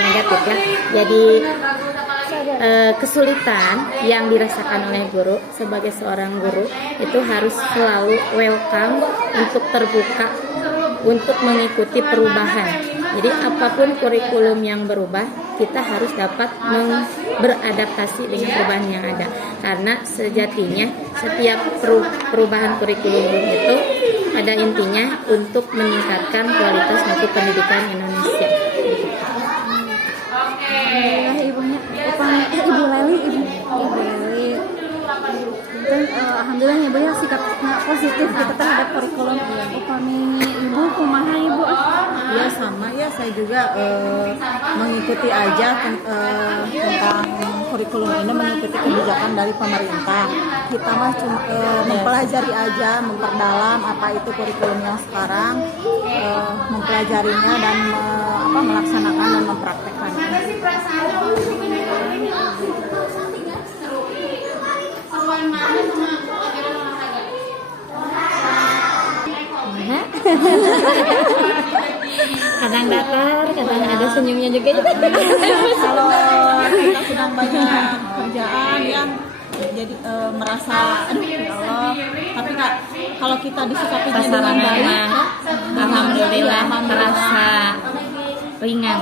negatif ya. Jadi kesulitan yang dirasakan oleh guru sebagai seorang guru itu harus selalu welcome, untuk terbuka untuk mengikuti perubahan. Jadi apapun kurikulum yang berubah, kita harus dapat beradaptasi dengan perubahan yang ada. Karena sejatinya setiap perubahan kurikulum itu ada intinya untuk meningkatkan kualitas mutu pendidikan Indonesia. Ibunya, Ibu Leli. Dan alhamdulillah ibu ya sikapnya positif gitu terhadap kurikulum. Upami ibu kumaha ibu? Ya sama ya, saya juga mengikuti aja tentang kurikulum ini, mengikuti kebijakan dari pemerintah. Kita mah cuma mempelajari aja, memperdalam apa itu kurikulum yang sekarang, mempelajarinya dan melaksanakan dan mempraktekkannya. Kadang datar, kadang ada senyumnya juga. Kalau kita sedang banyak kerjaan yang jadi merasa aduh ya Allah, tapi Kak, kalau kita disikapi dengan baik, alhamdulillah terasa ringan,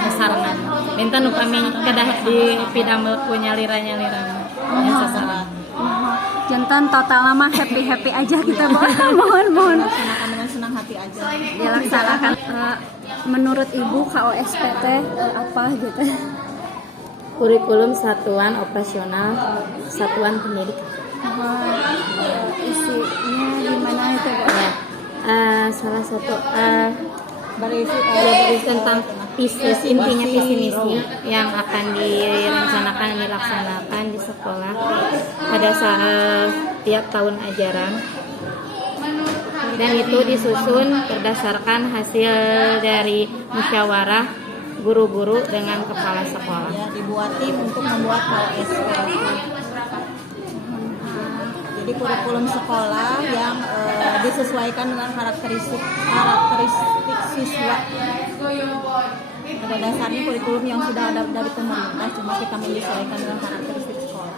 sasaran. Minta upami kedah di pidamel punya liranya yang sasaran. Jantan total lama happy aja kita mohon laksanakan dengan senang hati aja. Dilaksanakan. Menurut ibu KOSPT apa gitu? Kurikulum Satuan Operasional Satuan Pendidikan. Isinya gimana itu Bu? Ya, salah satu berisi tentang intinya visi misi yang akan direncanakan dan dilaksanakan di sekolah pada saat tiap tahun ajaran, dan itu disusun berdasarkan hasil dari musyawarah guru-guru dengan kepala sekolah. Ya, dibuat tim untuk membuat KOSP. Jadi kurikulum sekolah yang disesuaikan dengan karakteristik siswa. Pada dasarnya kurikulum yang sudah ada dari pemerintah, cuma kita menyesuaikan dengan karakteristik sekolah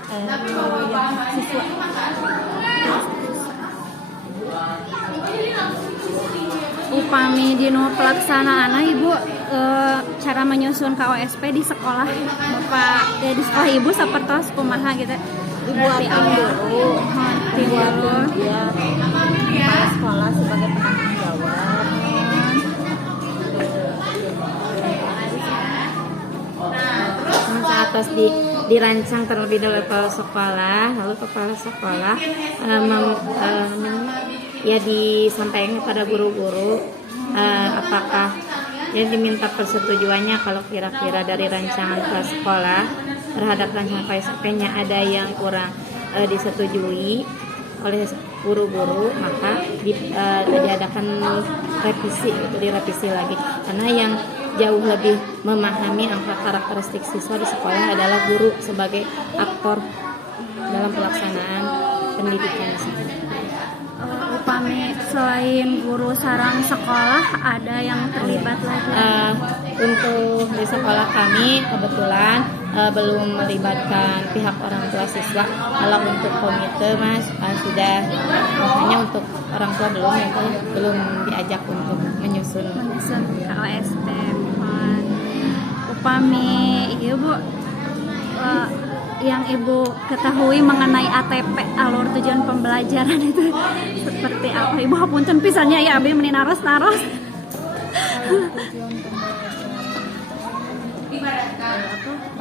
yang siswa. Upami dino pelaksanaan ibu cara menyusun KOSP di sekolah bapak di sekolah ibu seperti kumaha gitu. Dibuat dulu, ya kepala sekolah sebagai penanggung jawab. Atas dirancang terlebih dahulu kepala sekolah, lalu kepala sekolah ya disampaikan kepada guru-guru apakah ya diminta persetujuannya kalau kira-kira dari rancangan kepala sekolah terhadap rancangan KOSP-nya ada yang kurang disetujui oleh guru-guru, maka diadakan revisi, itu direvisi lagi, karena yang jauh lebih memahami karakteristik siswa di sekolah adalah guru sebagai aktor dalam pelaksanaan pendidikan. Upami selain guru sarang sekolah ada yang terlibat lagi? Untuk di sekolah kami kebetulan belum melibatkan pihak orang tua siswa. Kalau untuk komite mas sudah, makanya untuk orang tua belum diajak untuk menyusun KOSP. Upami ibu yang ibu ketahui mengenai ATP, alur tujuan pembelajaran itu seperti apa? Ibu hapunten pisannya ya abi meni naros.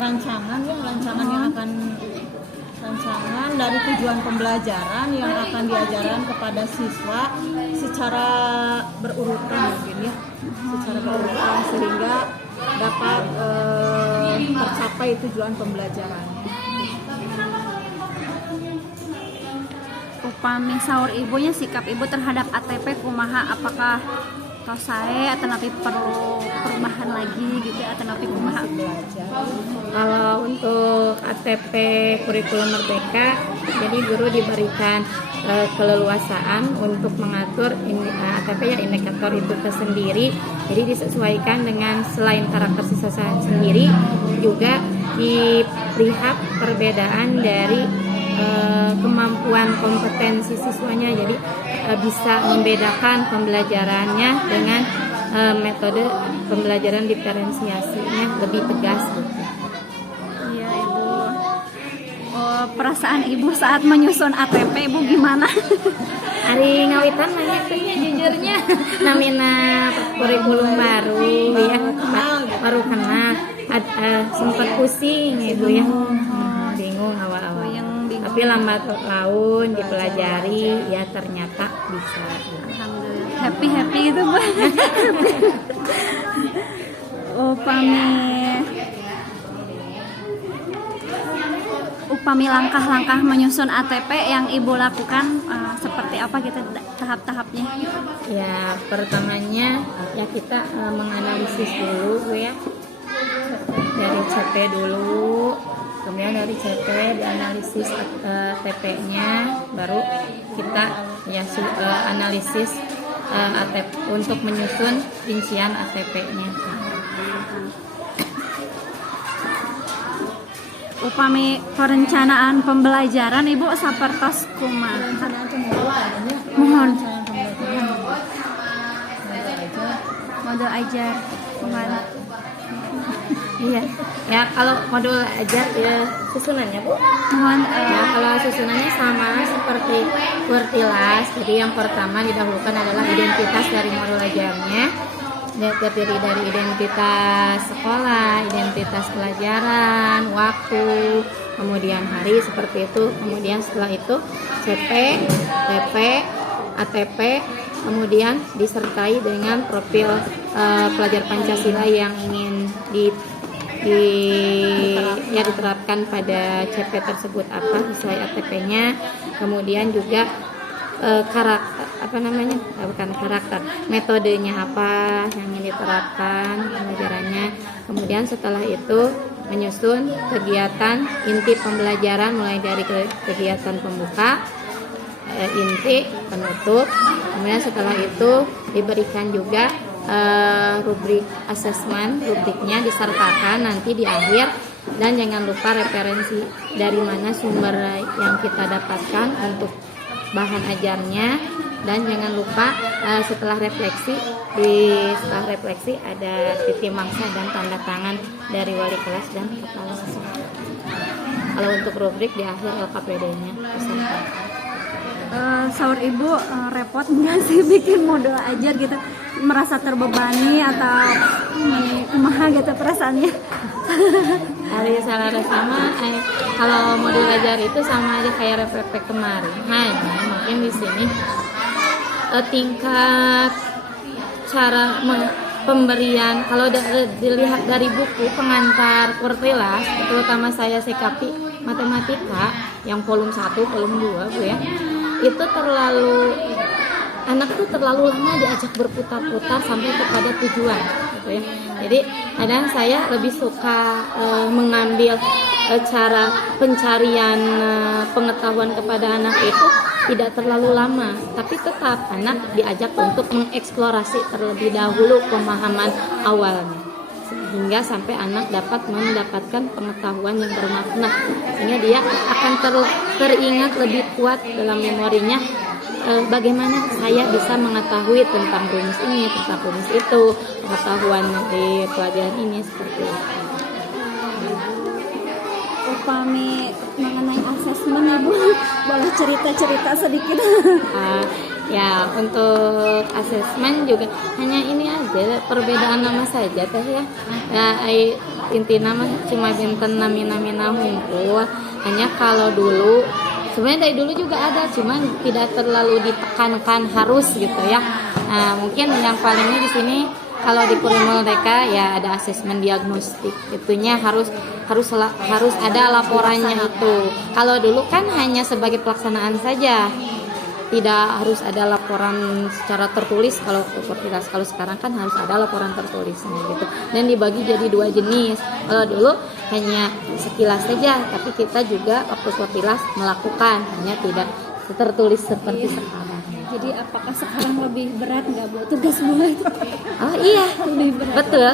Rancangan yang akan rancangan dari tujuan pembelajaran yang akan diajarkan kepada siswa secara berurutan mungkin ya, secara berurutan sehingga dapat tercapai tujuan pembelajaran. Upami sahur ibunya sikap ibu terhadap ATP kumaha, apakah tosae atau napi perlu perubahan lagi gitu atau napi kumaha? Kalau untuk ATP kurikulum merdeka, jadi guru diberikan keleluasaan untuk mengatur ATP ya indikator itu tersendiri, jadi disesuaikan dengan selain karakter siswa sendiri sendiri juga dilihat perbedaan dari kemampuan kompetensi siswanya, jadi bisa membedakan pembelajarannya dengan metode pembelajaran diferensiasinya lebih tegas gitu. Iya Ibu. Oh, perasaan Ibu saat menyusun ATP Ibu gimana? Hari ngawitan banyak tuh jujurnya namina kurikulum baru ya, baru kenal sempat pusing Ibu ya, bingung awal-awal, tapi lambat laun dipelajari ya ternyata bisa. Alhamdulillah, happy itu Bu. Upami langkah-langkah menyusun ATP yang Ibu lakukan seperti apa gitu tahap-tahapnya? Ya pertamanya ya kita menganalisis dulu Bu ya, dari CP dulu, kemudian dari CP dianalisis ATP-nya, baru kita ya analisis ATP untuk menyusun rincian ATP-nya. Upami perencanaan pembelajaran Ibu sapertos kumaha? Mohon modul ajar kumaha? Iya, ya kalau modul ajar ya susunannya Bu. Mohon Ya kalau susunannya sama seperti Kurtilas. Jadi yang pertama didahulukan adalah identitas dari modul ajarnya. Dia terdiri dari identitas sekolah, identitas pelajaran, waktu, kemudian hari seperti itu. Kemudian setelah itu CP, TP, ATP, kemudian disertai dengan profil pelajar Pancasila yang ingin diterapkan pada CP tersebut apa sesuai ATP-nya. Kemudian juga metodenya apa yang ingin diterapkan pembelajarannya. Kemudian setelah itu menyusun kegiatan inti pembelajaran mulai dari kegiatan pembuka, inti, penutup. Kemudian setelah itu diberikan juga rubrik asesmen, rubriknya disertakan nanti di akhir. Dan jangan lupa referensi dari mana sumber yang kita dapatkan untuk bahan ajarnya. Dan jangan lupa setelah refleksi ada titik mangsa dan tanda tangan dari wali kelas dan kepala sekolah. Kalau untuk rubrik di akhir LKPD-nya disertakan. Sahur Ibu repot nggak sih bikin modul ajar gitu, merasa terbebani atau kumaha gitu perasaannya? Hari salah sama kalau modul ajar itu sama aja kayak refleks kemarin, hanya mungkin di sini tingkat cara pemberian kalau dilihat dari buku pengantar Kurtilas, terutama saya sikapi matematika yang volume 1, volume 2 Bu ya, itu anak tuh terlalu lama diajak berputar-putar sampai kepada tujuan gitu ya. Jadi kadang saya lebih suka mengambil cara pencarian pengetahuan kepada anak itu tidak terlalu lama, tapi tetap anak diajak untuk mengeksplorasi terlebih dahulu pemahaman awalnya, sehingga sampai anak dapat mendapatkan pengetahuan yang bermakna, sehingga dia akan teringat lebih kuat dalam memorinya bagaimana saya bisa mengetahui tentang rumus ini, tentang rumus itu, pengetahuan di pelajaran ini seperti itu. Upami mengenai asesmen Ibu boleh cerita-cerita sedikit? Ya untuk asesmen juga hanya ini aja perbedaan nama saja teh ya. Intinya mah cuma binten namina hunkul. Hanya kalau dulu sebenarnya dari dulu juga ada, cuman tidak terlalu ditekankan harus gitu ya. Nah, mungkin yang palingnya di sini kalau di kurikulum mereka ya ada asesmen diagnostik, itunya harus ada laporannya itu. Kalau dulu kan hanya sebagai pelaksanaan saja, tidak harus ada laporan secara tertulis. Kalau Kurtilas, kalau sekarang kan harus ada laporan tertulisnya gitu. Dan dibagi jadi 2 jenis. Kalau dulu hanya sekilas saja, tapi kita juga waktu Kurtilas melakukan, hanya tidak tertulis seperti sekarang. Jadi apakah sekarang lebih berat nggak Bu tugas Bu itu? Oh iya, Lebih berat. betul.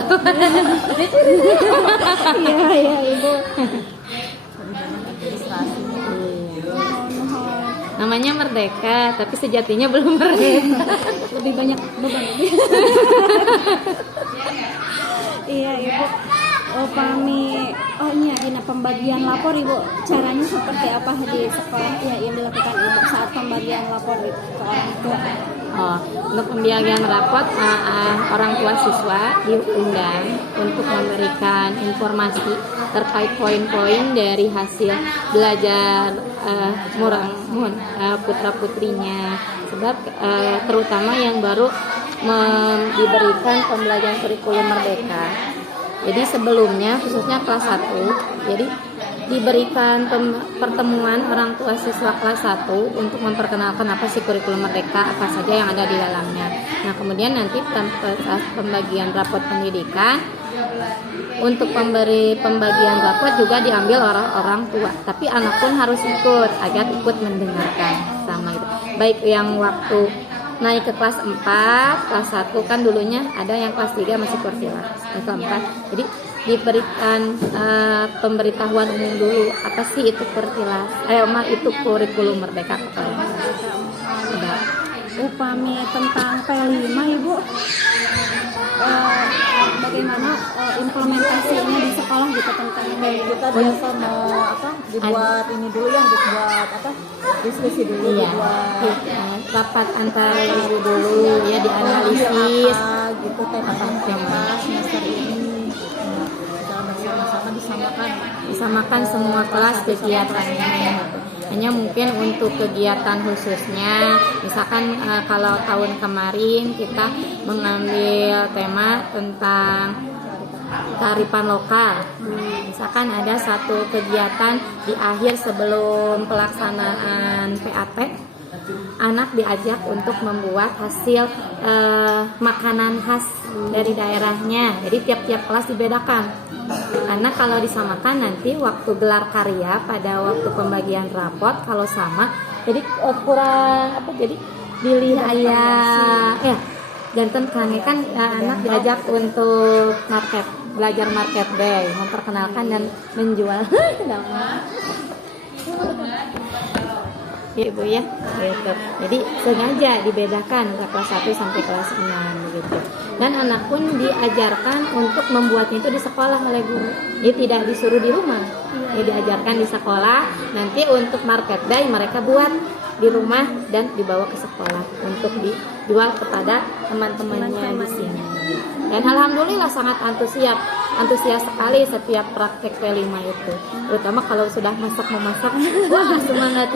Iya ibu. Administrasi. Namanya merdeka, tapi sejatinya belum merdeka. Lebih banyak beban. Iya ibu. Kami dina pembagian lapor ibu, caranya seperti apa di sekolah ya yang dilakukan ibu saat pembagian lapor ke orang tua? Untuk pembagian rapot, orang tua siswa diundang untuk memberikan informasi terkait poin-poin dari hasil belajar putra putrinya, sebab terutama yang baru diberikan pembelajaran kurikulum merdeka. Jadi sebelumnya khususnya kelas 1, jadi diberikan pertemuan orang tua siswa kelas 1 untuk memperkenalkan apa sih kurikulum merdeka, apa saja yang ada di dalamnya. Nah kemudian nanti pembagian rapot pendidikan, untuk pemberi pembagian rapot juga diambil orang tua, tapi anak pun harus ikut agar ikut mendengarkan sama itu. Baik yang waktu naik ke kelas 4, kelas 1 kan dulunya ada yang kelas 3 masih kursilas, kelas 4. Jadi diberikan pemberitahuan umum dulu apa sih itu kursilas, itu kurikulum merdeka kepala. Upami tentang P5 ibu, bagaimana implementasinya di sekolah gitu tentang Kita biasa dibuat ini dulu ya, dibuat diskusi dulu, dibuat rapat antar ibu dulu ya, dianalisis gitu tema semester ini. Bersama-sama disamakan semua kelas kegiatannya. Hanya mungkin untuk kegiatan khususnya, misalkan kalau tahun kemarin kita mengambil tema tentang kearifan lokal. Misalkan ada satu kegiatan di akhir sebelum pelaksanaan PAT, anak diajak untuk membuat hasil makanan khas dari daerahnya. Jadi tiap-tiap kelas dibedakan. Karena kalau disamakan nanti waktu gelar karya pada waktu pembagian rapot kalau sama, jadi kurang jadi dilihat ya jantan kan anak diajak untuk belajar market day, memperkenalkan dan menjual ya ibu ya gitu. Jadi sengaja dibedakan kelas 1 sampai kelas 6 gitu. Dan anak pun diajarkan untuk membuatnya itu di sekolah oleh guru. Dia tidak disuruh di rumah. Dia diajarkan di sekolah. Nanti untuk market day mereka buat di rumah dan dibawa ke sekolah untuk dijual kepada teman-temannya di sini. Dan alhamdulillah sangat antusias sekali setiap praktek P5 itu. Terutama kalau sudah memasak, wah semangat.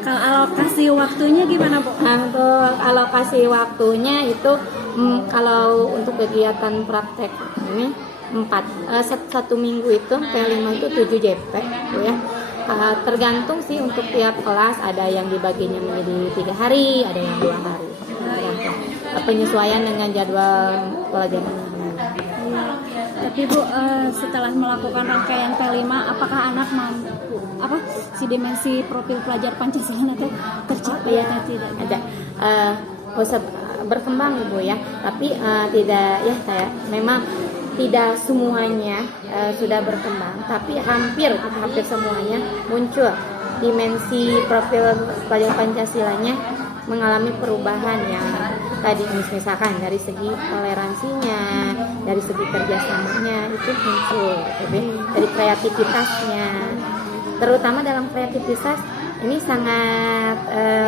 Kalau alokasi waktunya gimana Bu? Untuk alokasi waktunya itu kalau untuk kegiatan praktek ini 1 minggu itu P5 itu 7 JP ya. Tergantung sih untuk tiap kelas, ada yang dibaginya menjadi 3 hari, ada yang 2 hari. Tergantung penyesuaian dengan jadwal pelajaran. Tapi Bu, setelah melakukan rangkaian P5, apakah anak mampu si dimensi profil pelajar Pancasila itu tercapai atau tidak? Ada berkembang Ibu ya, tapi tidak ya kayak memang tidak semuanya sudah berkembang, tapi hampir semuanya muncul dimensi profil pelajar Pancasilanya mengalami perubahan yang tadi misalkan dari segi toleransinya, dari segi kerjasamanya itu muncul, dari kreativitasnya, terutama dalam kreativitas ini sangat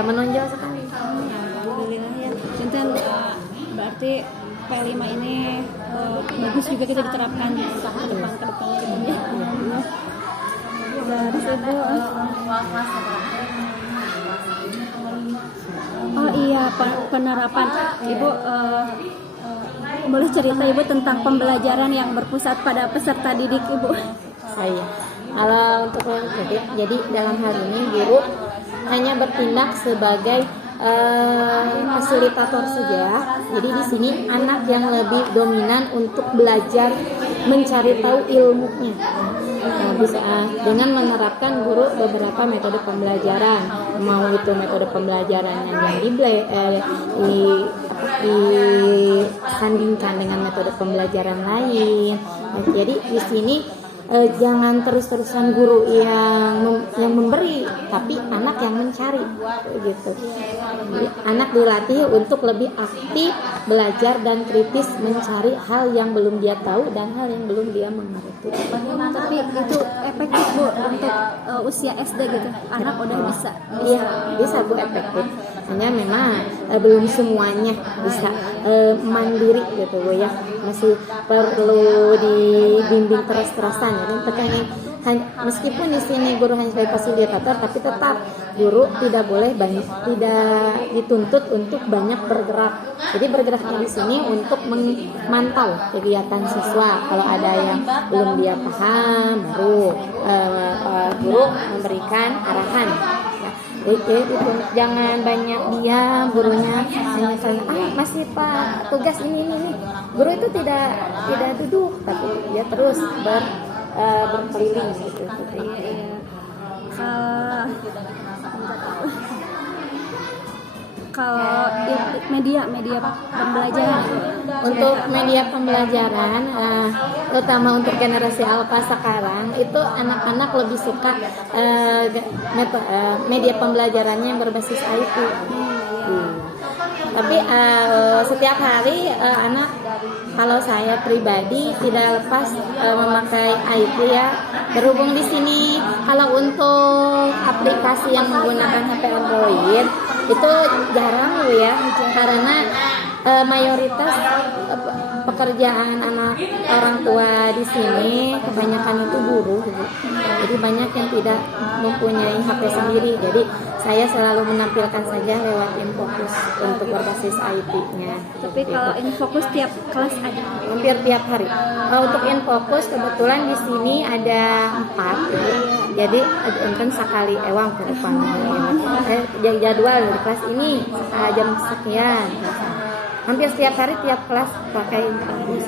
menonjol sekali. Alhamdulillah ya. Cinten, berarti P5 ini bagus juga kita diterapkan ke depan gitu ya. Dari Ibu. Oh iya, penerapan Ibu, boleh cerita Ibu tentang pembelajaran yang berpusat pada peserta didik Ibu? Saya kalau untuk jadi dalam hal ini guru hanya bertindak sebagai fasilitator saja. Jadi di sini anak yang lebih dominan untuk belajar mencari tahu ilmunya. Bisa dengan menerapkan guru beberapa metode disandingkan dengan metode pembelajaran lain. Nah, jadi di sini jangan terus-terusan guru yang memberi, tapi anak yang mencari gitu. Jadi, anak dilatih untuk lebih aktif belajar dan kritis mencari hal yang belum dia tahu dan hal yang belum dia mengerti. Tapi itu efektif Bu untuk usia SD gitu, anak udah bisa. Iya, bisa Bu, efektif. Hanya memang belum semuanya bisa mandiri gitu Bu ya, masih perlu dibimbing terus-terusan. Jadi meskipun di sini guru hanya sebagai fasilitator, tapi tetap guru tidak boleh tidak dituntut untuk banyak bergerak. Jadi bergeraknya di sini untuk memantau kegiatan siswa. Kalau ada yang belum dia paham, baru guru memberikan arahan. Itu jangan banyak diam, gurunya hanya masih Pak tugas ini. Guru itu tidak duduk, tapi dia terus berkeliling gitu. Kalau media pembelajaran untuk media pembelajaran, terutama untuk generasi alpha sekarang itu anak-anak lebih suka media pembelajarannya yang berbasis IT. Tapi setiap hari anak, kalau saya pribadi tidak lepas memakai IT ya. Berhubung di sini kalau untuk aplikasi yang menggunakan HP Android itu jarang loh ya, karena mayoritas pekerjaan anak orang tua di sini kebanyakan itu guru, jadi banyak yang tidak mempunyai HP sendiri. Jadi saya selalu menampilkan saja lewat Infocus untuk berbasis IT-nya. Tapi kalau Infocus tiap kelas ada? Hampir tiap hari. Untuk Infocus kebetulan di sini ada 4, jadi enten sekali ewang ke depan. Jadwal di kelas ini jam sekian. Hampir setiap hari tiap kelas pakai Infocus.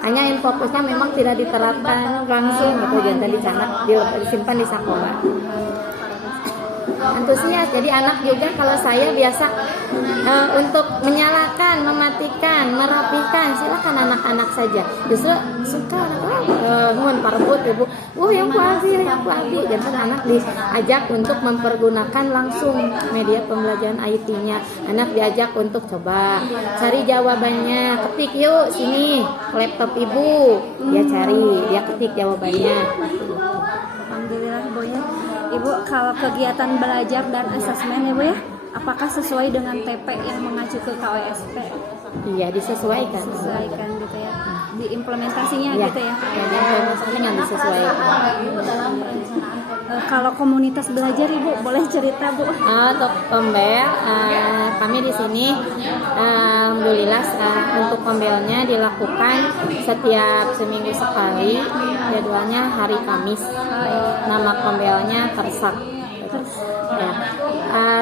Hanya Infocusnya memang tidak diterapkan langsung gitu, jangan dicatat, disimpan di sekolah. Antusias, jadi anak juga kalau saya biasa untuk menyalakan, mematikan, merapikan, silakan anak-anak saja. Justru suka mohon parebut ibu, yang kuabi. Jadi anak diajak untuk mempergunakan langsung media pembelajaran IT-nya. Anak diajak untuk coba cari jawabannya, ketik yuk sini laptop ibu, dia cari, dia ketik jawabannya. Alhamdulillah Bu ya. Ibu, kalau kegiatan belajar dan asesmen ya Bu ya, apakah sesuai dengan TP yang mengacu ke KWSP? Iya, disesuaikan Gitu ya. Diimplementasinya ya, gitu ya. Diimplementasinya disesuaikan. Kalau komunitas belajar Ibu boleh cerita Bu? Untuk Kombel, kami di sini alhamdulillah untuk Kombelnya dilakukan setiap seminggu sekali, jadwalnya hari Kamis. Nama Kombelnya Tersak. Ya.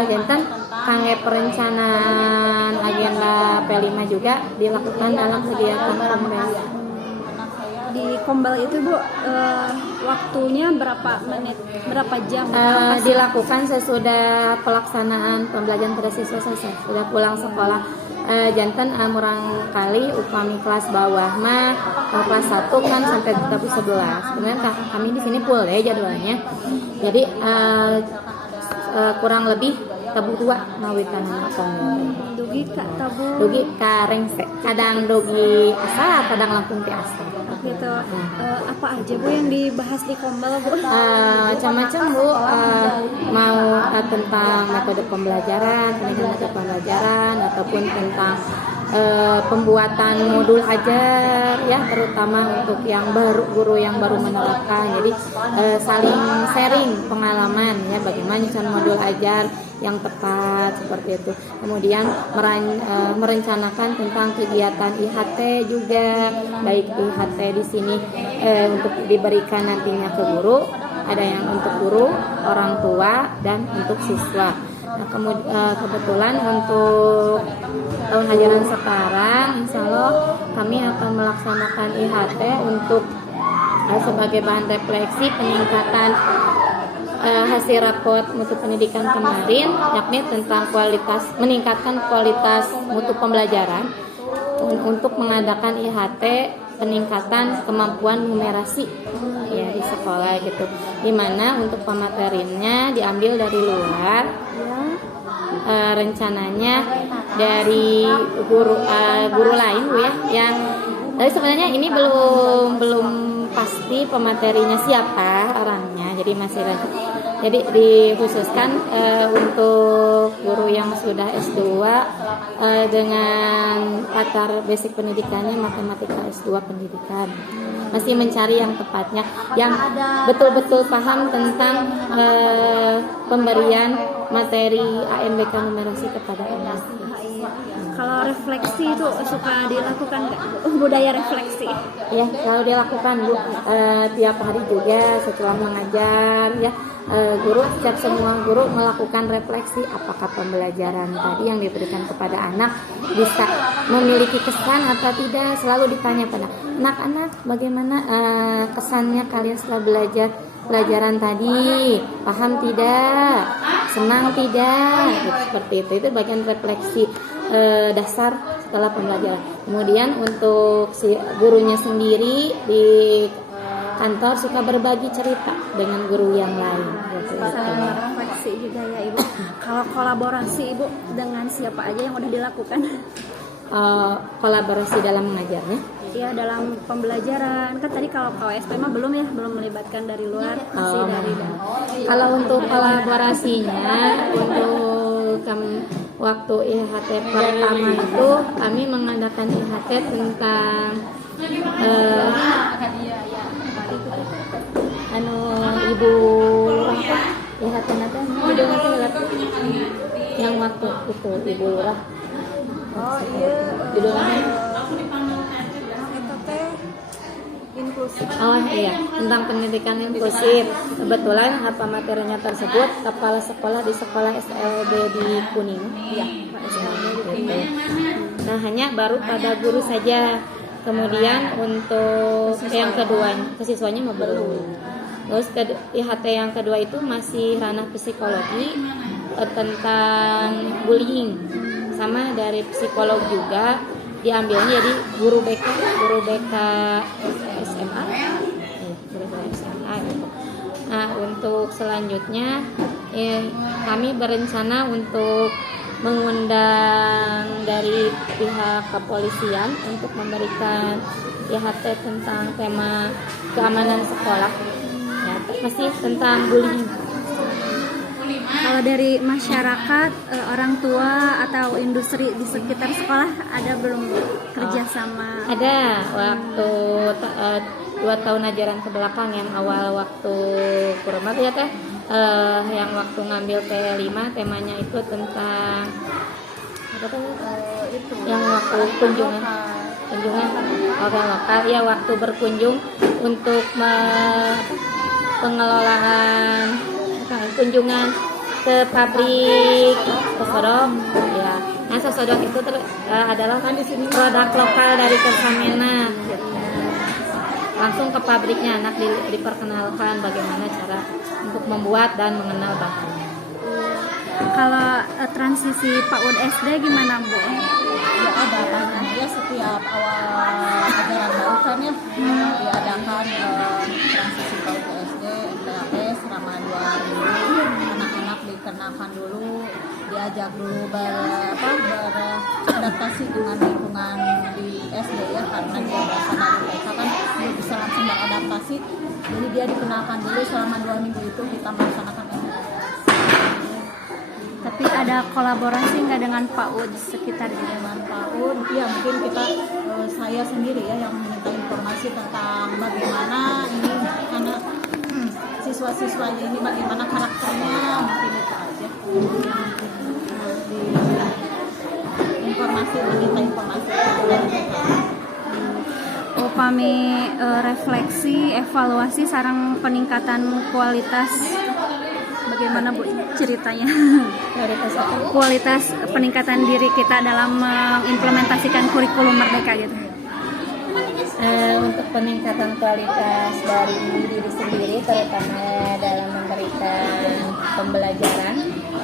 Jantan kangge perencanaan agenda P5 juga dilakukan dalam kegiatan Kombel. Di Kombel itu Bu, waktunya berapa menit, berapa jam? Dilakukan sesudah pelaksanaan pembelajaran pada siswa selesai, sudah pulang sekolah. Jantan murang kali upami kelas bawah mah kelas 1 kan sampai tabu 11. Sebenarnya kami di sini full ya jadwalnya. Jadi kurang lebih tabu 2 mawitan Kombel. Dugi Kak tabu. Dugi karengse, kadang dugi asal, kadang langsung ke asal. Gitu. Apa aja Bu yang dibahas di Kombel Bu? Macam-macam Bu, mau tentang metode pembelajaran, ataupun tentang pembuatan modul ajar ya, terutama untuk yang baru, guru yang baru menerapkan. Jadi saling sharing pengalaman ya, bagaimana nyusun modul ajar yang tepat seperti itu. Kemudian merencanakan tentang kegiatan IHT juga, baik IHT di sini untuk diberikan nantinya ke guru, ada yang untuk guru, orang tua, dan untuk siswa. Nah, kebetulan untuk tahun ajaran sekarang, insya Allah kami akan melaksanakan IHT untuk sebagai bahan refleksi peningkatan hasil raport mutu pendidikan kemarin, yakni tentang meningkatkan kualitas mutu pembelajaran untuk mengadakan IHT peningkatan kemampuan numerasi ya di sekolah gitu. Dimana untuk pematerinya diambil dari luar, rencananya dari guru lain Bu ya, yang tapi sebenarnya ini belum pasti pematerinya siapa orangnya, jadi masih jadi dikhususkan untuk guru yang sudah S2 dengan latar basic pendidikannya matematika S2 pendidikan, masih mencari yang tepatnya yang betul-betul paham tentang pemberian materi AMBK numerasi kepada anak. Kalau refleksi itu suka dilakukan nggak, budaya refleksi? Ya, kalau dilakukan Bu, tiap hari juga setelah mengajar ya, setiap semua guru melakukan refleksi apakah pembelajaran tadi yang diberikan kepada anak bisa memiliki kesan atau tidak. Selalu ditanya pada anak-anak bagaimana kesannya kalian setelah belajar pelajaran tadi, paham tidak, senang tidak, gitu, seperti itu bagian refleksi dasar setelah pembelajaran. Kemudian untuk si gurunya sendiri di kantor suka berbagi cerita dengan guru yang lain. Sama refleksi juga ya Ibu. Kalau kolaborasi Ibu dengan siapa aja yang udah dilakukan? Kolaborasi dalam mengajarnya? Ya dalam pembelajaran. Kan tadi kalau KWSP mah belum melibatkan dari luar, masih dari dalam. Kalau untuk kolaborasinya, untuk waktu IHT pertama itu kami mengadakan IHT tentang ibu lurah IHT nanti yang waktu itu ibu lurah. Judulnya inklusif. Oh iya, tentang pendidikan inklusif. Kebetulan apa materinya tersebut kepala sekolah di sekolah SLB di Kuning. Iya, gitu. Nah, hanya baru pada guru saja. Kemudian untuk yang kedua, ke siswanya mau belum. Terus IHT yang kedua itu masih ranah psikologi tentang bullying. Sama dari psikolog juga diambilnya jadi guru BK SMA gitu. Nah untuk selanjutnya kami berencana untuk mengundang dari pihak kepolisian untuk memberikan IHT tentang tema keamanan sekolah ya, masih tentang bullying. Kalau dari masyarakat, orang tua atau industri di sekitar sekolah ada belum kerjasama? Ada waktu 2 tahun ajaran ke belakang yang awal waktu kurmat ya teh, yang waktu ngambil T5 temanya itu tentang apa tuh? Yang waktu kunjungan orang lokal ya, waktu berkunjung untuk pengelolaan kunjungan ke pabrik sosodok ya. Nah sosodok itu adalah produk lokal dari Kersamena. Langsung ke pabriknya anak diperkenalkan bagaimana cara untuk membuat dan mengenal bahannya. Kalau transisi PAUD SD gimana Bu? Ya ada ya setiap awal ajaran baru kan ya diadakan transisi PAUD SD, MTAS selama 2 minggu. Anak-anak dikenakan dulu, diajak dulu beradaptasi dengan lingkungan di SD ya, karena dia berasal dari TK kan belum bisa langsung beradaptasi. Jadi dia dikenalkan dulu selama 2 minggu itu kita melaksanakan MTAS. Tapi ada kolaborasi nggak dengan PAUD sekitar dengan PAUD? Ya mungkin kita saya sendiri ya yang meminta informasi tentang bagaimana ini anak siswa-siswanya ini bagaimana karakternya, mungkin itu aja. Meminta informasi dari mereka. Upami refleksi, evaluasi, sarang peningkatan kualitas. Bagaimana Bu ceritanya? Kualitas peningkatan diri kita dalam mengimplementasikan kurikulum Merdeka gitu. untuk peningkatan kualitas dari diri sendiri, terutama dalam memberikan pembelajaran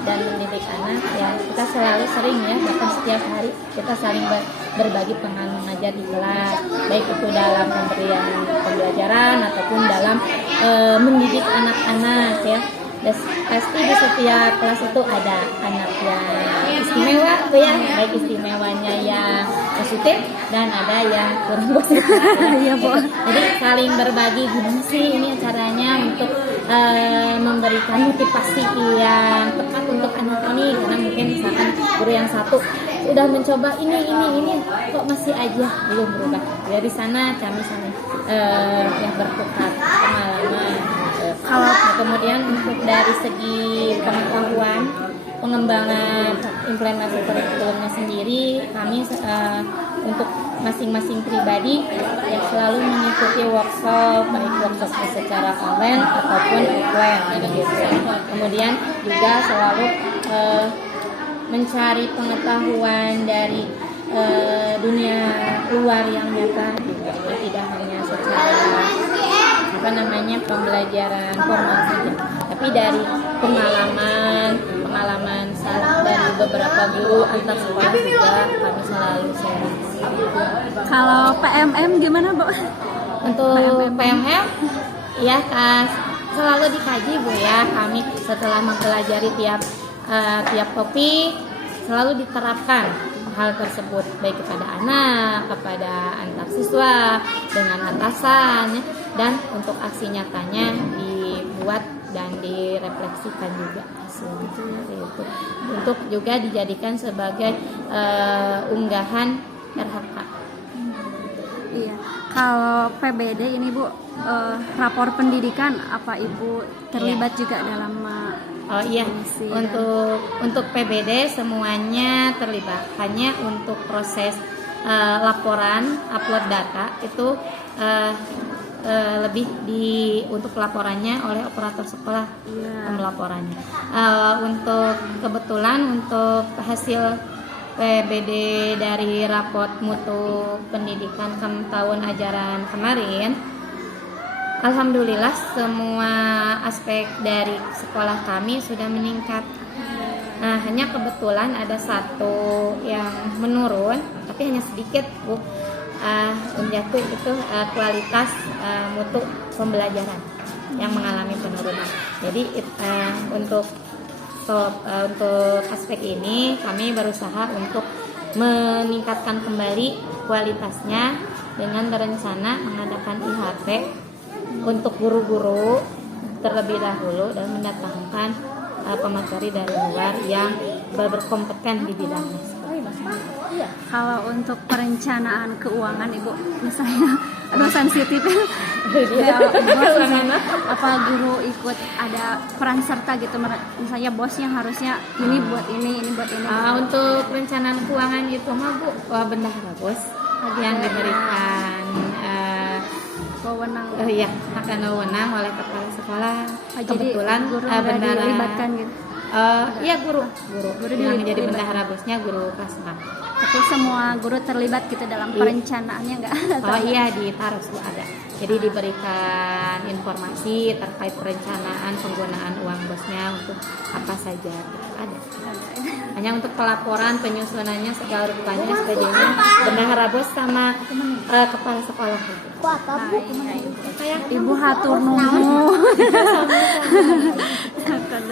dan mendidik anak, ya kita selalu sering ya, bahkan setiap hari kita saling berbagi pengalaman mengajar di kelas, baik itu dalam pemberian pembelajaran ataupun dalam mendidik anak-anak ya. Dan pasti di setiap kelas itu ada anak yang istimewa tuh ya, baik istimewanya yang positif dan ada yang kurang positif. Iya, Bu. Jadi saling berbagi gimana sih ini caranya untuk memberikan motivasi yang tepat untuk anak ini, karena mungkin misalkan guru yang satu udah mencoba ini kok masih aja belum berubah. Ya di sana kami saling yang bertukar pengalaman. Kemudian untuk dari segi pengetahuan, pengembangan implementasi kurikulumnya sendiri, kami untuk masing-masing pribadi yang selalu mengikuti workshop, baik workshop secara online ataupun offline gitu. Kemudian juga selalu mencari pengetahuan dari dunia luar yang nyata juga, tidak hanya secara pembelajaran formal saja, tapi dari pengalaman dari beberapa guru antar sekolah juga kami selalu sharing. Kalau PMM gimana, Bu? Untuk PMM ya selalu dikaji, Bu ya. Kami setelah mempelajari tiap topik selalu diterapkan hal tersebut, baik kepada anak, kepada antar siswa, dengan atasan, dan untuk aksi nyatanya dibuat dan direfleksikan juga hasilnya seperti itu. Untuk juga dijadikan sebagai unggahan RHK. Iya. Kalau PBD ini, Bu, rapor pendidikan, apa Ibu terlibat juga dalam Oh iya, untuk PBD semuanya terlibat. Hanya untuk proses laporan, upload data itu lebih untuk laporannya oleh operator sekolah, melaporannya. Untuk kebetulan untuk hasil PBD dari raport mutu pendidikan tahun ajaran kemarin, alhamdulillah semua aspek dari sekolah kami sudah meningkat. Nah, hanya kebetulan ada satu yang menurun, tapi hanya sedikit, Bu. Menjatuh itu kualitas mutu pembelajaran yang mengalami penurunan. Jadi untuk aspek ini kami berusaha untuk meningkatkan kembali kualitasnya dengan berencana mengadakan IHP untuk guru-guru terlebih dahulu dan mendatangkan pemateri dari luar yang berkompeten di bidangnya. Kalau untuk perencanaan keuangan, Ibu, misalnya sensitif apa guru ikut ada peran serta gitu, misalnya bosnya harusnya ini buat ini buat ini. Untuk perencanaan keuangan itu mah, Bu, bendahara bos yang diberikan wewenang. Akan wewenang oleh kepala sekolah. Kebetulan Jadi, guru bendahara dilibatkan gitu. Iya, guru yang menjadi bendahara bosnya guru kelas 4. Tapi semua guru terlibat gitu dalam perencanaannya nggak? Oh iya, ditaruh ada. Jadi diberikan informasi terkait perencanaan penggunaan uang bosnya untuk apa saja, ada. Hanya untuk pelaporan, penyusunannya, segala rupanya, sebagainya, bendahara bos sama kepala sekolah. Ibu hatur nuhun.